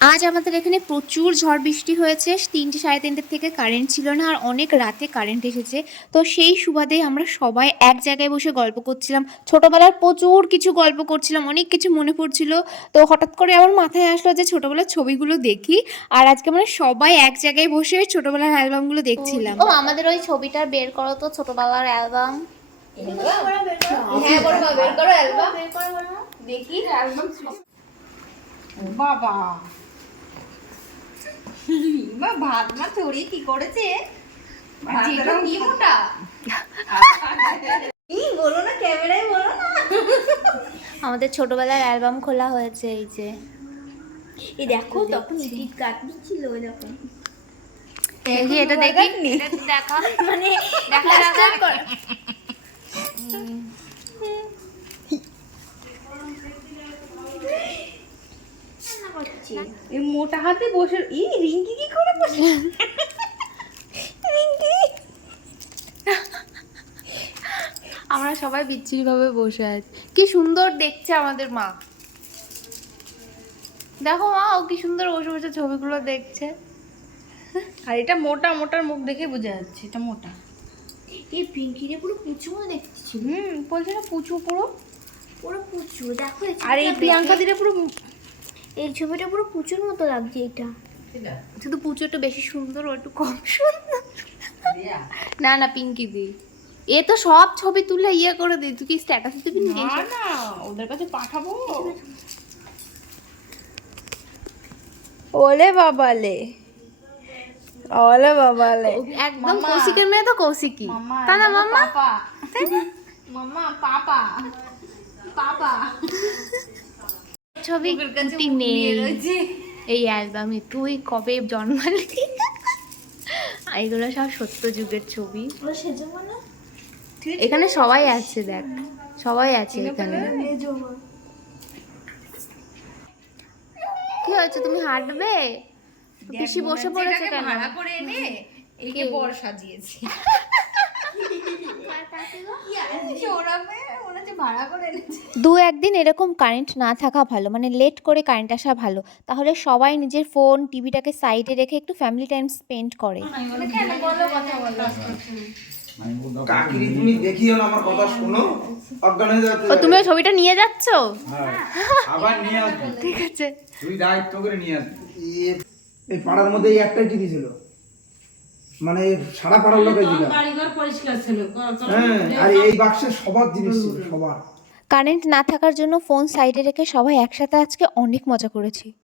আজ আমাদের এখানে প্রচুর ঝড় বৃষ্টি হয়েছে। ৩টে সাড়ে ৩টের থেকে কারেন্ট ছিল না, আর অনেক রাতে কারেন্ট এসেছে। তো সেই সুবাদে আমরা সবাই এক জায়গায় বসে গল্প করছিলাম, ছোটোবেলার প্রচুর কিছু গল্প করছিলাম, অনেক কিছু মনে পড়ছিল। তো হঠাৎ করে আমার মাথায় আসলো যে ছোটোবেলার ছবিগুলো দেখি, আর আজকে আমরা সবাই এক জায়গায় বসে ছোটোবেলার অ্যালবামগুলো দেখছিলাম। ও আমাদের ওই ছবিটা বের করো তো, ছোটোবেলার অ্যালবাম। হ্যাঁ বড় বের করো অ্যালবাম, বের করো দেখি অ্যালবাম। বাবা ভাত না চড়িয়ে কি করেছে, কি মোটা বলো না, ক্যামেরায় বলো না। আমাদের ছোটবেলার অ্যালবাম খোলা হয়েছে, এই যে এই দেখো তখন ইটিট কাটনি ছিল যখন। এই যে এটা দেখিনি, দেখা মানে দেখা দেখা এই মোটা হাতে বসে রিঙ্কি কি করে বসে রিঙ্কি। আমরা সবাই বিচ্ছিরি ভাবে বসে আছি। কি সুন্দর দেখছে আমাদের মা, দেখো মা ও কি সুন্দর বসে বসে ছবিগুলো দেখছে। আর এটা মোটা, মোটার মুখ দেখে বোঝা যাচ্ছে এটা মোটা। এই পিঙ্কিরে পুরো পুচু মনে দেখছি। বলছে না পুচু, পুরো পুরো পুচু দেখো। আর এই প্রিয়াঙ্কা দিলে পুরো, এই ছবিটা পুরো পুচুর মতো লাগছে। এটা শুধু পুচু একটু বেশি সুন্দর, ও একটু কম সুন্দর। না না পিঙ্কি দি, এ তো সব ছবি তুলে ইয়ে করে দিই। তুই কি স্ট্যাটাসে দিবি না? না ওদের কাছে পাঠাবো। ওলে বাবালে, ওলে বাবালে, একদম কৌশিকের মেয়ে তো কৌশিকই, তা না মাম্মা? মাম্মা পাপা পাপা ছবি কুটি নেই এই অ্যালবামে। তুই কবে জন্মালি? এগুলো সব সত্য যুগের ছবি। এখানে সবাই আছে, দেখ সবাই আছে এখানে। কি হয়েছে, তুমি হাঁটবে? পিসি বসে পড়েছে কেন? ভাড়া করে এনে এইকে বর সাজিয়েছি। দু একদিন এরকম কারেন্ট না থাকা ভালো, মানে লেট করে কারেন্ট আসা ভালো। তাহলে সবাই নিজের ফোন টিভিটাকে সাইডে রেখে একটু ফ্যামিলি টাইম স্পেন্ড করে। কাকিরি তুমি দেখিও না, আমার কথা শোনো, অজ্ঞান হয়ে যাচ্ছে। ও তুমি ওই ছবিটা নিয়ে যাচ্ছ? হ্যাঁ, আবার নিয়ে আসবে। ঠিক আছে, তুই দায়িত্ব করে নিয়ে আসবি। এই পাড়ার মধ্যে এই একটাই টিভি ছিল, মানে সারা পাড়ার লোকে ছিল। বাড়িঘর পরিষ্কার ছিল। হ্যাঁ, আর এই বাক্সে সবার জিনিস ছিল, সবার। কারেন্ট না থাকার জন্য ফোন সাইডে রেখে সবাই একসাথে আজকে অনেক মজা করেছি।